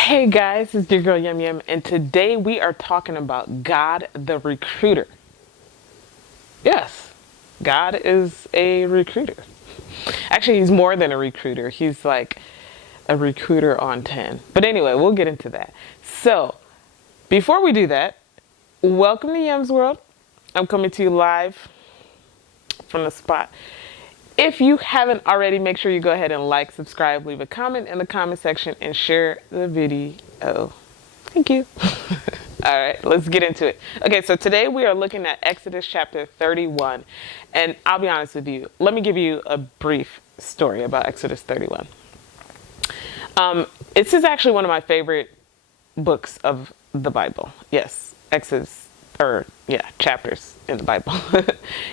Hey guys, it's your girl Yem, and today we are talking about God the recruiter. Yes, God is a recruiter. Actually, he's more than a recruiter. He's like a recruiter on 10. But anyway, we'll get into that. So, before we do that, welcome to YEM'S World. I'm coming to you live from the spot. If you haven't already, make sure you go ahead and like, subscribe, leave a comment in the comment section, and share the video. Thank you. All right, let's get into it. Okay, so today we are looking at Exodus chapter 31. And I'll be honest with you. Let me give you a brief story about Exodus 31. This is actually one of my favorite books of the Bible. Yes, chapters in the Bible.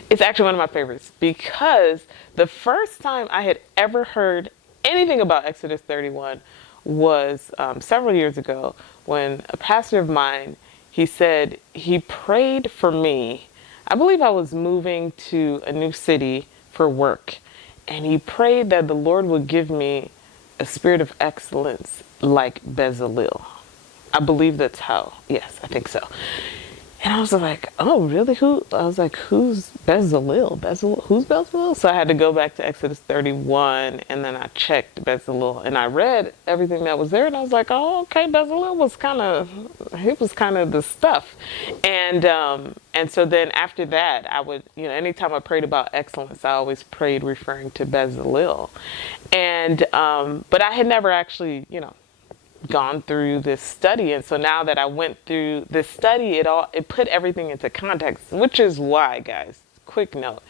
It's actually one of my favorites because the first time I had ever heard anything about Exodus 31 was several years ago when a pastor of mine, he said he prayed for me. I believe I was moving to a new city for work, and he prayed that the Lord would give me a spirit of excellence like Bezalel. I believe that's how. Yes, I think so. And I was like, oh, really? Who's Bezalel? Who's Bezalel? So I had to go back to Exodus 31, and then I checked Bezalel, and I read everything that was there, and I was like, oh, okay, Bezalel was kind of the stuff. And so then after that, I would, anytime I prayed about excellence, I always prayed referring to Bezalel. And, but I had never actually, gone through this study, and so now that I went through this study, it put everything into context, which is why, guys, quick note,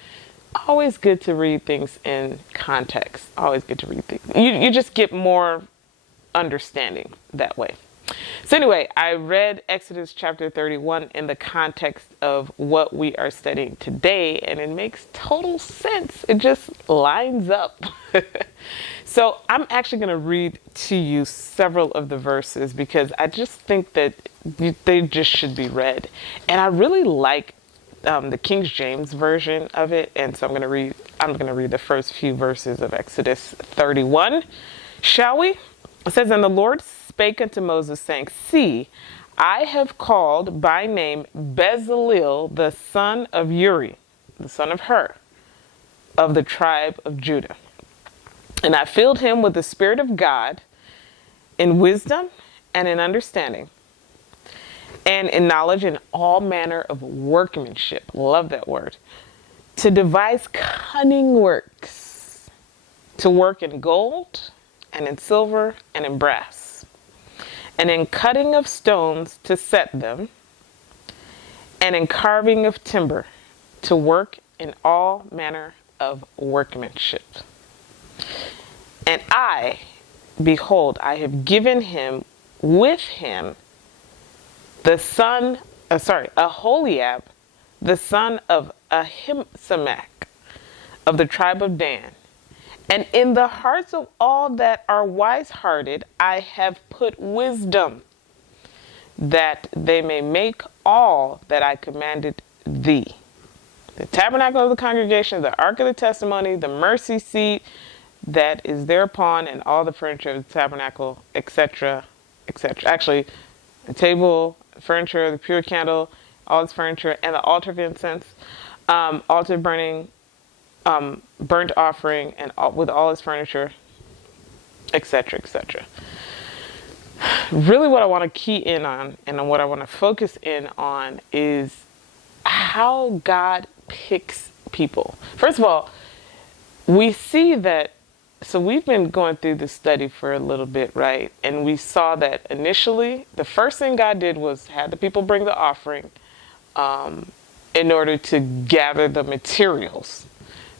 always good to read things in context. Always good to read things. You just get more understanding that way. So anyway, I read Exodus chapter 31 in the context of what we are studying today, and it makes total sense. It just lines up. So I'm actually going to read to you several of the verses because I just think that they just should be read. And I really like the King James version of it, and so I'm going to read the first few verses of Exodus 31. Shall we? It says, "And the Lord spake unto Moses, saying, See, I have called by name Bezalel, the son of Uri, the son of Hur, of the tribe of Judah. And I filled him with the Spirit of God, in wisdom and in understanding, and in knowledge and all manner of workmanship." Love that word. "To devise cunning works, to work in gold and in silver and in brass, and in cutting of stones to set them, and in carving of timber, to work in all manner of workmanship. And I, behold, I have given him with him Aholiab, the son of Ahisamach, of the tribe of Dan. And in the hearts of all that are wise-hearted, I have put wisdom, that they may make all that I commanded thee: the tabernacle of the congregation, the ark of the testimony, the mercy seat that is thereupon, and all the furniture of the tabernacle, etc., etc." Actually, the table, furniture, the pure candle, all its furniture, and the altar of incense, altar burning, burnt offering, and with all its furniture, etc., etc. Really what I want to key in on and what I want to focus in on is how God picks people. First of all, we see that, so we've been going through this study for a little bit, right? And we saw that initially, the first thing God did was had the people bring the offering in order to gather the materials.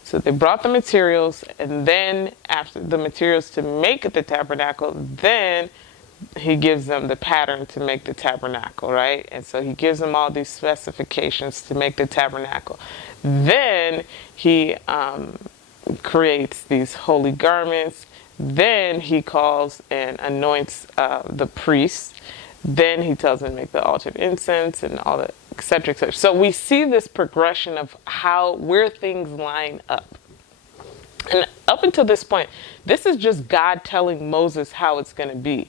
So they brought the materials, and then after the materials to make the tabernacle, then he gives them the pattern to make the tabernacle, right? And so he gives them all these specifications to make the tabernacle. Then he creates these holy garments. Then he calls and anoints the priests. Then he tells them to make the altar of incense and all that, etc., etc. So we see this progression of where things line up. And up until this point, this is just God telling Moses how it's going to be.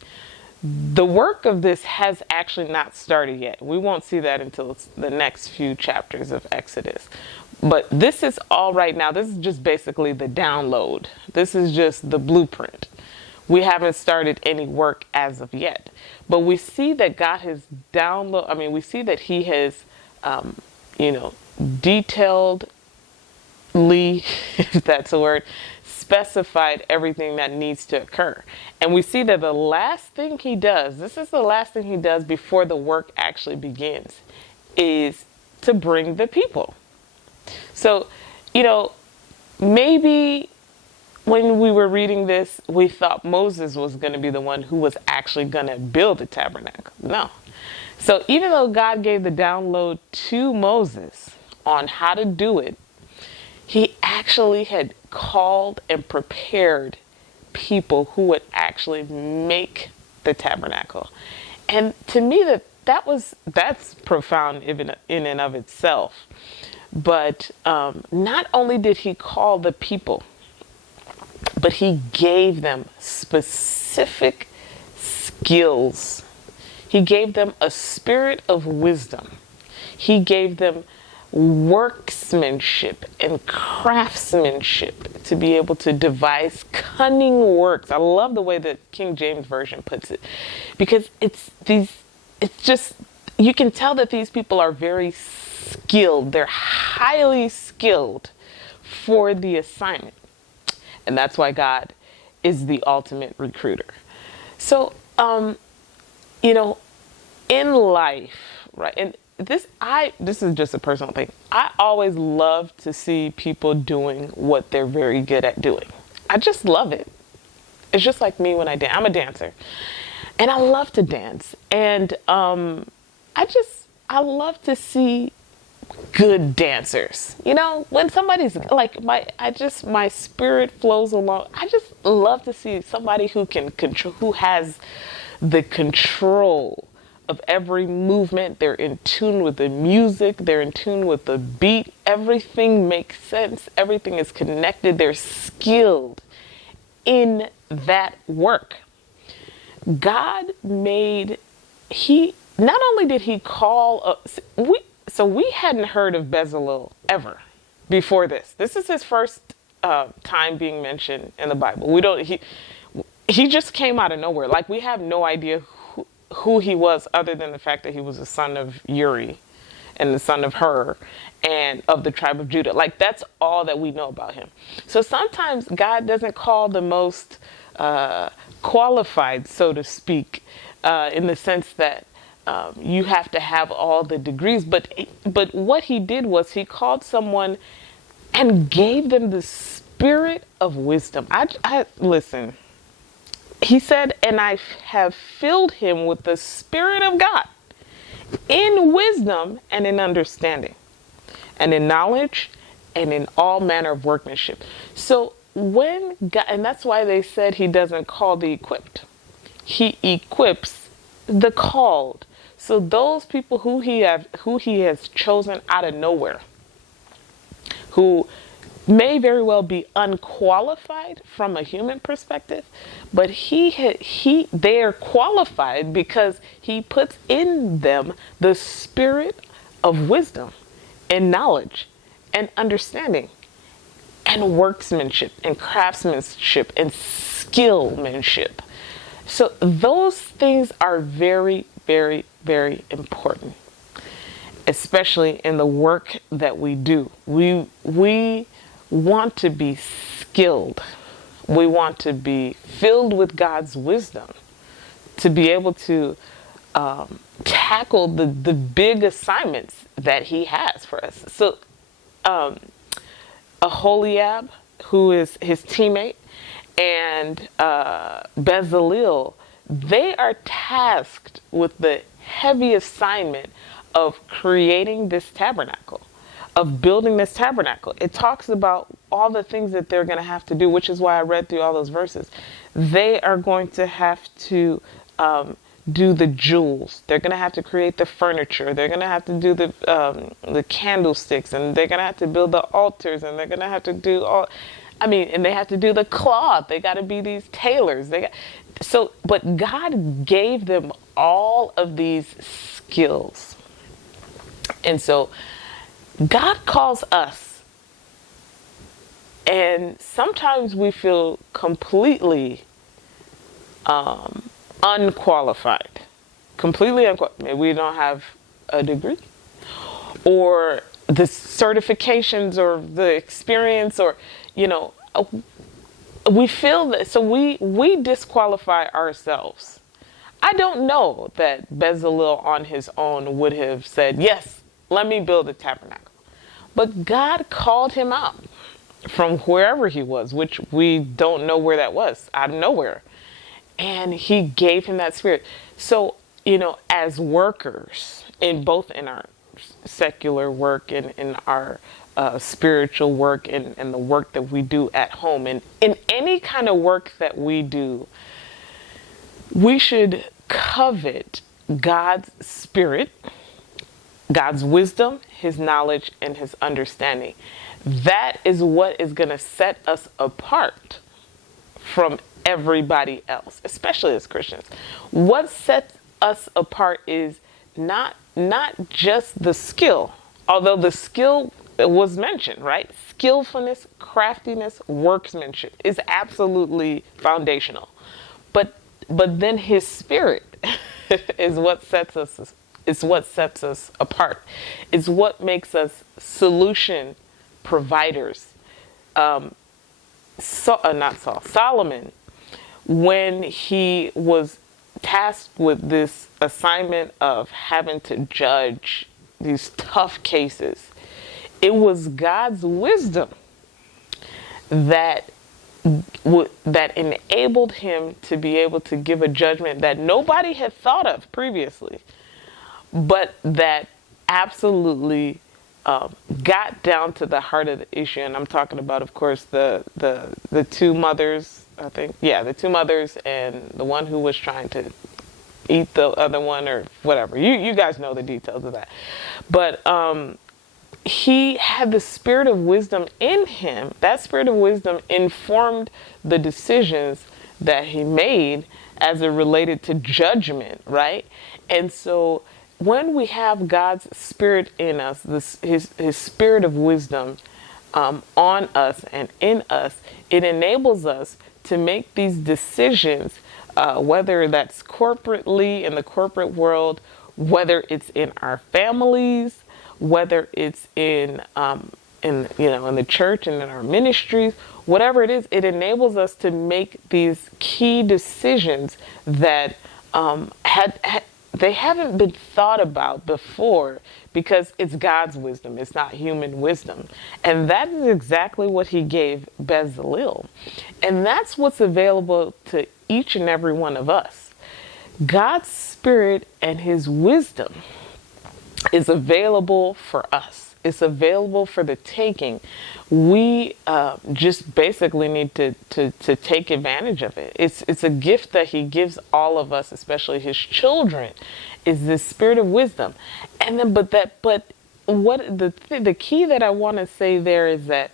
The work of this has actually not started yet. We won't see that until the next few chapters of Exodus. But this is all right now. This is just basically the download. This is just the blueprint. We haven't started any work as of yet. But we see that God has we see that he has, detailedly, if that's a word, specified everything that needs to occur. And we see that the last thing he does, this is the last thing he does before the work actually begins, is to bring the people. So, maybe when we were reading this, we thought Moses was going to be the one who was actually going to build the tabernacle. No. So even though God gave the download to Moses on how to do it, he actually had called and prepared people who would actually make the tabernacle. And to me, that's profound in and of itself. But not only did he call the people, but he gave them specific skills. He gave them a spirit of wisdom. He gave them workmanship and craftsmanship to be able to devise cunning works. I love the way that King James Version puts it, because you can tell that these people are very skilled. They're highly skilled for the assignment. And that's why God is the ultimate recruiter. So, in life, right? And this is just a personal thing. I always love to see people doing what they're very good at doing. I just love it. It's just like me when I dance. I'm a dancer, and I love to dance. And I love to see good dancers. When somebody's like my spirit flows along. I just love to see somebody who can control, who has the control of every movement. They're in tune with the music. They're in tune with the beat. Everything makes sense. Everything is connected. They're skilled in that work. God not only did he call, we hadn't heard of Bezalel ever before this. This is his first time being mentioned in the Bible. He just came out of nowhere. Like, we have no idea who he was, other than the fact that he was the son of Uri and the son of Hur and of the tribe of Judah. Like, that's all that we know about him. So sometimes God doesn't call the most qualified, so to speak, in the sense that you have to have all the degrees. But what he did was he called someone and gave them the spirit of wisdom. I listen. He said, and I have filled him with the Spirit of God in wisdom and in understanding and in knowledge and in all manner of workmanship. So when God, and that's why they said he doesn't call the equipped. He equips the called. So those people who he has chosen out of nowhere, who may very well be unqualified from a human perspective, but they are qualified because he puts in them the spirit of wisdom and knowledge and understanding and workmanship and craftsmanship and skillmanship. So those things are very, very, very important, especially in the work that we do. We want to be skilled. We want to be filled with God's wisdom to be able to tackle the big assignments that he has for us. So Aholiab, who is his teammate, and Bezalel, they are tasked with the heavy assignment of creating this tabernacle, of building this tabernacle. It talks about all the things that they're going to have to do, which is why I read through all those verses. They are going to have to do the jewels. They're going to have to create the furniture. They're going to have to do the candlesticks, and they're going to have to build the altars, and they're going to have to do and they have to do the cloth. They got to be these tailors. but God gave them all of these skills. And so God calls us, and sometimes we feel completely unqualified. Completely unqualified. Maybe we don't have a degree, or the certifications, or the experience, or, we feel that, so we disqualify ourselves. I don't know that Bezalel on his own would have said, yes, let me build a tabernacle. But God called him out from wherever he was, which we don't know where that was, out of nowhere. And he gave him that spirit. So, as workers, in our secular work and in our spiritual work and the work that we do at home, and in any kind of work that we do, we should covet God's spirit, God's wisdom, his knowledge, and his understanding. That is what is going to set us apart from everybody else, especially as Christians. What sets us apart is not just the skill, although the skill was mentioned, right? Skillfulness, craftiness, workmanship is absolutely foundational. But then his spirit is what sets us apart. It's what makes us solution providers. Solomon, when he was tasked with this assignment of having to judge these tough cases, it was God's wisdom that enabled him to be able to give a judgment that nobody had thought of previously, but that absolutely got down to the heart of the issue. And I'm talking about, of course, the two mothers, I think. Yeah, the two mothers and the one who was trying to eat the other one, or whatever. You guys know the details of that. But he had the spirit of wisdom in him. That spirit of wisdom informed the decisions that he made as it related to judgment, right? And so when we have God's spirit in us, his spirit of wisdom on us and in us, it enables us to make these decisions, whether that's corporately in the corporate world, whether it's in our families, whether it's in the church and in our ministries, whatever it is, it enables us to make these key decisions that they haven't been thought about before, because it's God's wisdom. It's not human wisdom. And that is exactly what he gave Bezalel. And that's what's available to each and every one of us. God's spirit and his wisdom is available for us. It's available for the taking. We just basically need to take advantage of it. It's a gift that he gives all of us, especially his children, is this spirit of wisdom. And then, but what the key that I want to say there is that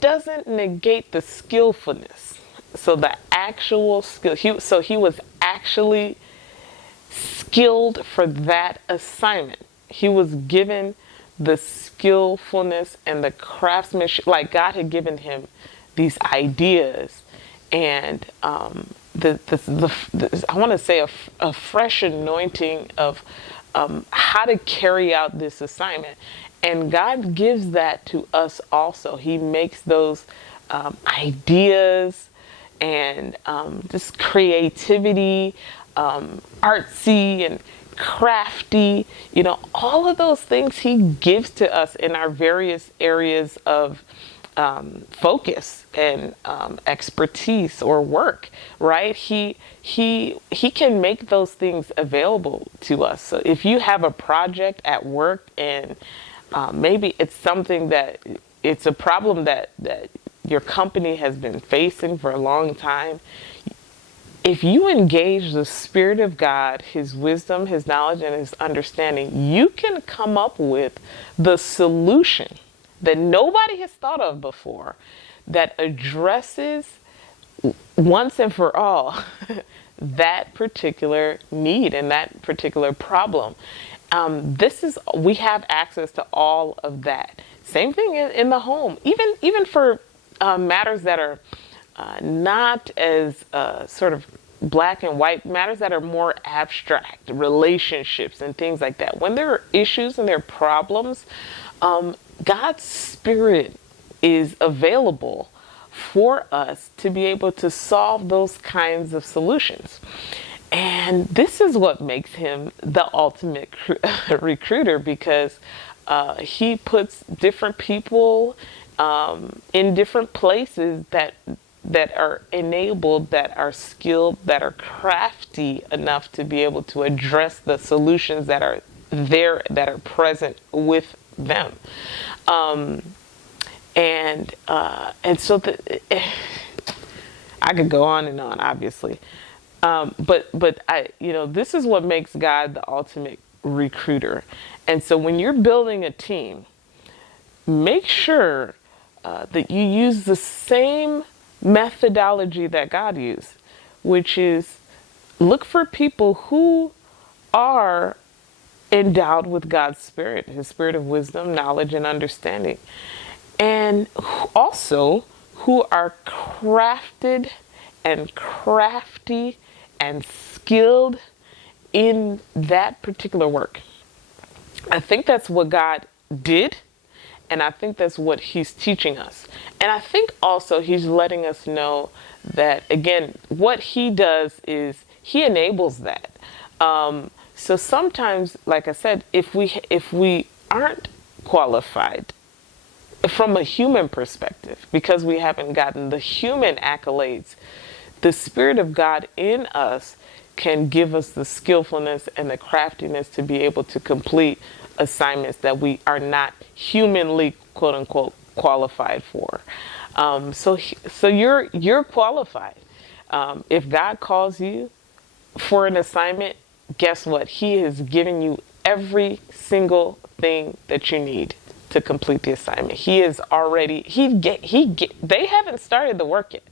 doesn't negate the skillfulness. So the actual skill. He was actually skilled for that assignment. He was given the skillfulness and the craftsmanship, like God had given him these ideas, and I want to say a fresh anointing of how to carry out this assignment. And God gives that to us also. He makes those ideas and this creativity, artsy and crafty, all of those things he gives to us in our various areas of focus and expertise or work, right? He can make those things available to us. So if you have a project at work and maybe it's something that it's a problem that your company has been facing for a long time, if you engage the Spirit of God, his wisdom, his knowledge, and his understanding, you can come up with the solution that nobody has thought of before, that addresses once and for all that particular need and that particular problem. We have access to all of that. Same thing in the home, even for matters that are not as sort of black and white, matters that are more abstract, relationships and things like that. When there are issues and there are problems, God's Spirit is available for us to be able to solve those kinds of solutions. And this is what makes him the ultimate recruiter, because he puts different people in different places that are enabled, that are skilled, that are crafty enough to be able to address the solutions that are there, that are present with them. And so I could go on and on, obviously. But this is what makes God the ultimate recruiter. And so when you're building a team, make sure that you use the same methodology that God used, which is look for people who are endowed with God's Spirit, his Spirit of wisdom, knowledge, and understanding. And also who are crafted and crafty and skilled in that particular work. I think that's what God did, and I think that's what he's teaching us. And I think also he's letting us know that, again, what he does is he enables that. So sometimes, like I said, if we aren't qualified from a human perspective, because we haven't gotten the human accolades, the Spirit of God in us can give us the skillfulness and the craftiness to be able to complete assignments that we are not humanly, quote unquote, qualified for. So you're qualified. If God calls you for an assignment, guess what? He has given you every single thing that you need to complete the assignment. He is already, they haven't started the work yet.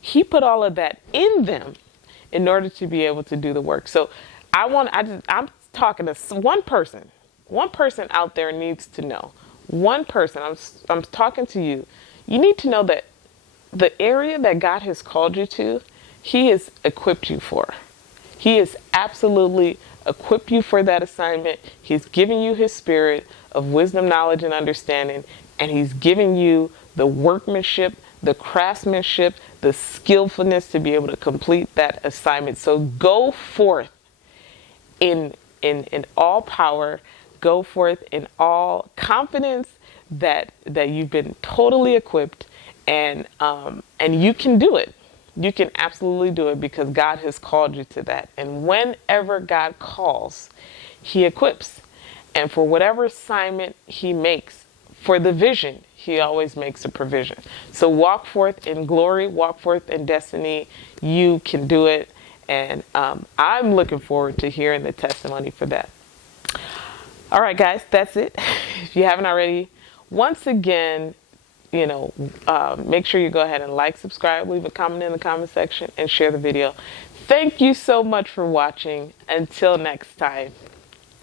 He put all of that in them in order to be able to do the work. So I'm talking to one person out there needs to know. One person, I'm talking to you. You need to know that the area that God has called you to, he has equipped you for. He has absolutely equipped you for that assignment. He's given you his Spirit of wisdom, knowledge, and understanding, and he's giving you the workmanship, the craftsmanship, the skillfulness to be able to complete that assignment. So go forth in all power, go forth in all confidence that you've been totally equipped, and you can do it. You can absolutely do it because God has called you to that. And whenever God calls, he equips. And for whatever assignment he makes, for the vision, he always makes a provision. So walk forth in glory, walk forth in destiny. You can do it. And I'm looking forward to hearing the testimony for that. All right, guys, that's it. If you haven't already, once again, make sure you go ahead and like, subscribe, leave a comment in the comment section, and share the video. Thank you so much for watching. Until next time,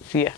see ya.